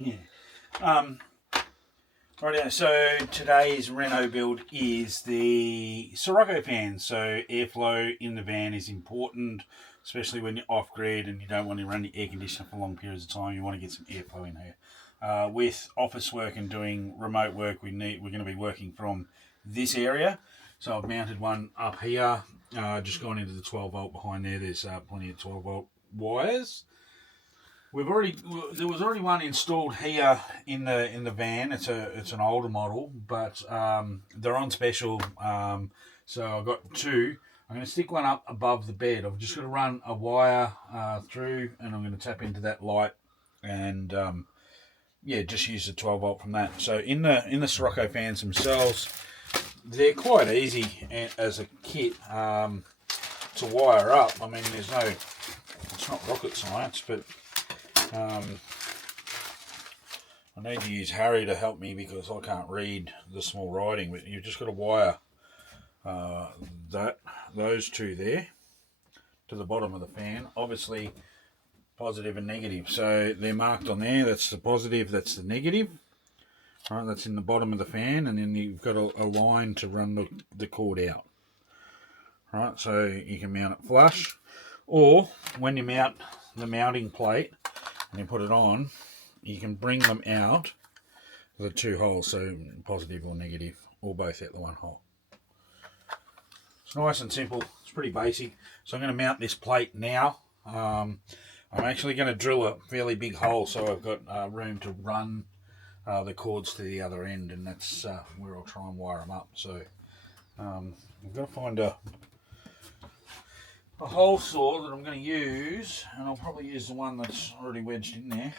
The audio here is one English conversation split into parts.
Yeah. Right, so today's reno build is the Sirocco fan. So airflow in the van is important, especially when you're off grid and you don't want to run your air conditioner for long periods of time. You want to get some airflow in here. With office work and doing remote work, we're going to be working from this area. So I've mounted one up here, just gone into the 12 volt behind there. There's plenty of 12 volt wires. There was already one installed here in the van. It's an older model, but they're on special. So I've got two. I'm going to stick one up above the bed. I've just got to run a wire through, and I'm going to tap into that light, and just use the 12 volt from that. So in the Sirocco fans themselves, they're quite easy as a kit to wire up. I mean, it's not rocket science, but I need to use Harry to help me because I can't read the small writing. But you've just got to wire those two there to the bottom of the fan. Obviously, positive and negative. So they're marked on there. That's the positive. That's the negative. All right, that's in the bottom of the fan, and then you've got a line to run the cord out. All right, so you can mount it flush, or when you mount the mounting plate and you put it on, you can bring them out the two holes, so positive or negative, or both out the one hole. It's nice and simple. It's pretty basic. So I'm going to mount this plate now. I'm actually going to drill a fairly big hole so I've got room to run the cords to the other end, and that's where I'll try and wire them up. So I've got to find a hole saw that I'm going to use, and I'll probably use the one that's already wedged in there,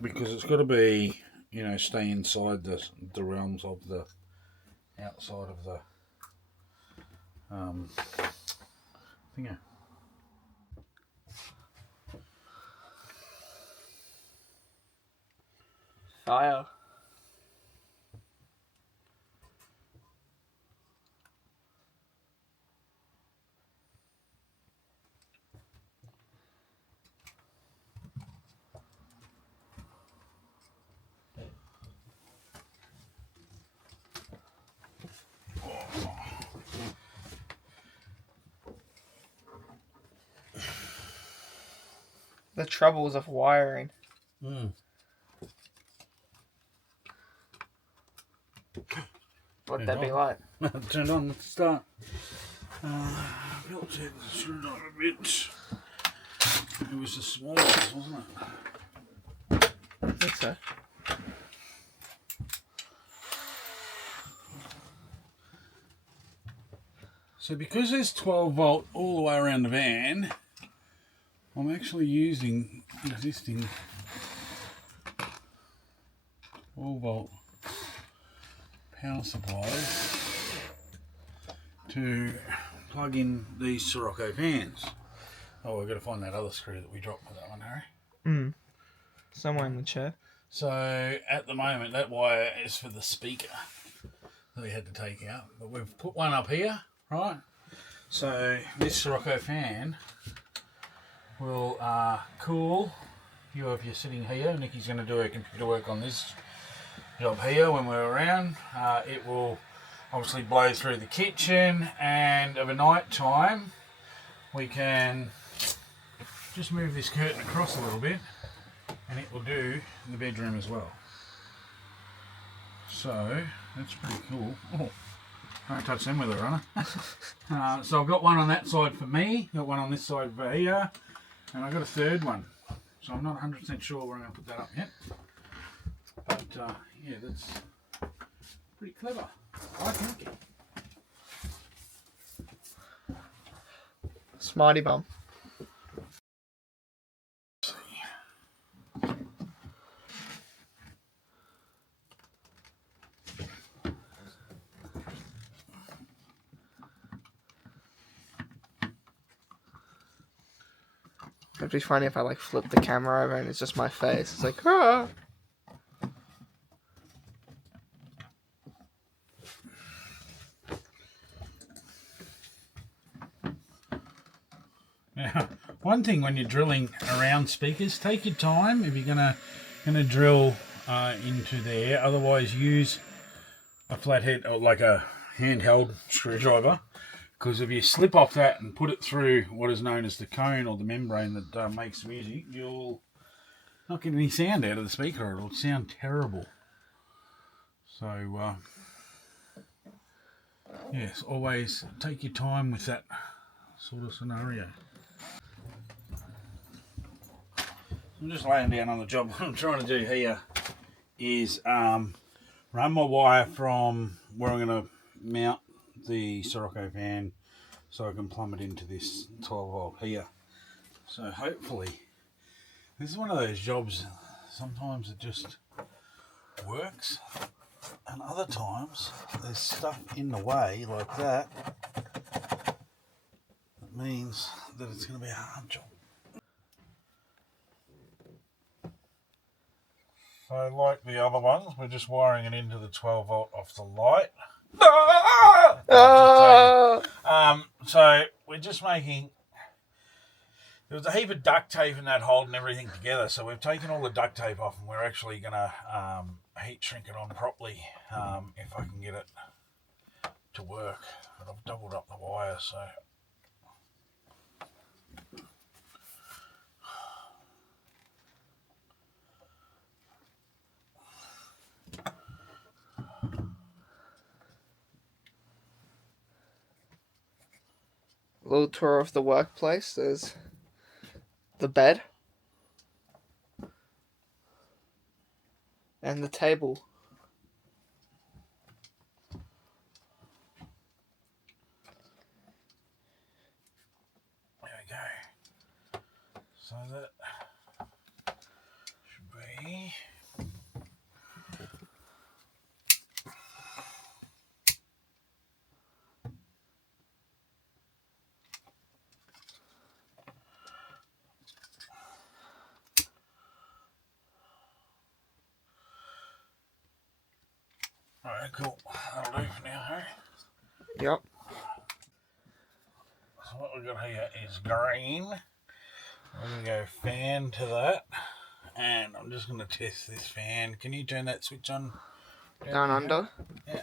because it's got to be, stay inside the realms of the outside of the thinger. Fire. The troubles of wiring. What'd that be like? Turned on at the start. Built it, screwed on a bit. It was the smallest, wasn't it? I think so. So because there's 12 volt all the way around the van, I'm actually using existing 12 volt power supplies to plug in these Sirocco fans. Oh, we've got to find that other screw that we dropped for that one, Harry. Somewhere in the chair. So at the moment, that wire is for the speaker that we had to take out, but we've put one up here, right? So this Sirocco fan will cool you if you're sitting here. Nikki's going to do her computer work on this job here when we're around. It will obviously blow through the kitchen, and of a night time we can just move this curtain across a little bit and it will do in the bedroom as well. So that's pretty cool. Oh, don't touch them with a runner. So I've got one on that side for me, got one on this side for here, and I've got a third one. So I'm not 100% sure where I'm going to put that up yet. But yeah, that's pretty clever, I think. Smarty bum. It'd be funny if I flip the camera over and it's just my face. It's like, ah. Now, one thing when you're drilling around speakers, take your time. If you're going to Going to drill into there. Otherwise, use a flathead or like a handheld screwdriver. Because if you slip off that and put it through what is known as the cone or the membrane that makes music, you'll not get any sound out of the speaker. It'll sound terrible. So, yes, always take your time with that sort of scenario. I'm just laying down on the job. What I'm trying to do here is run my wire from where I'm going to mount the Sirocco fan so I can plumb it into this 12 volt here. So hopefully, this is one of those jobs, sometimes it just works, and other times there's stuff in the way like that. That means that it's going to be a hard job. So like the other ones, we're just wiring it into the 12 volt off the light. So we're just making, there was a heap of duct tape and that holding everything together, so we've taken all the duct tape off and we're actually going to heat shrink it on properly if I can get it to work. But I've doubled up the wire, so Little tour of the workplace. There's the bed and the table. there we go. So that should be. Alright, cool. That'll do for now, hey? Yep. So what we've got here is green. We're going to go fan to that. And I'm just going to test this fan. Can you turn that switch on? Down under. Yeah.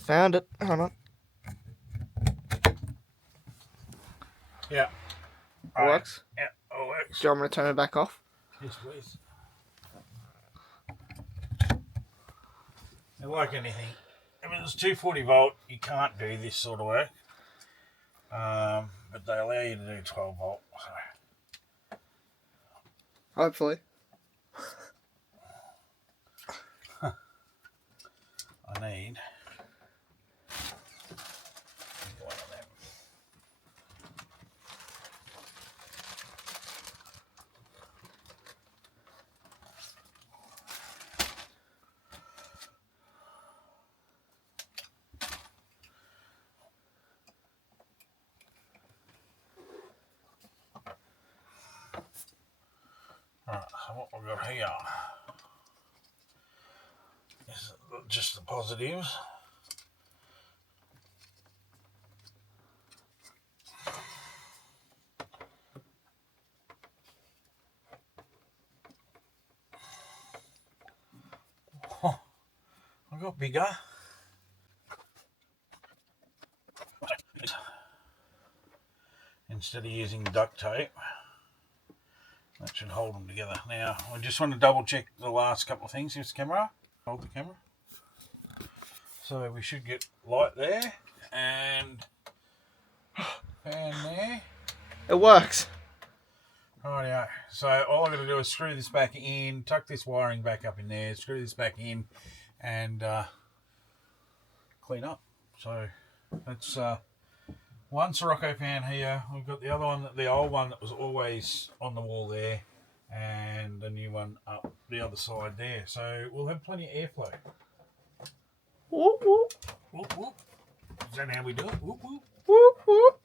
Found it. Hold on. Yeah. Works. Yeah, it works. Do you want me to turn it back off? Yes, please. And like anything, if it's 240 volt, you can't do this sort of work. But they allow you to do 12 volt. So. Hopefully. I need one of them. Alright, so what we've got here is just the positives. Oh, I got bigger. Instead of using duct tape, that should hold them together. Now, I just want to double check the last couple of things. Here's the camera. Hold the camera. So we should get light there and fan there. It works. Rightio. So all I've got to do is screw this back in, tuck this wiring back up in there, screw this back in, and clean up. So that's one Sirocco fan here. We've got the other one, the old one that was always on the wall there, and the new one up the other side there. So we'll have plenty of airflow. Whoop, whoop. Whoop, whoop. Is that how we do it? Whoop, whoop. Whoop, whoop.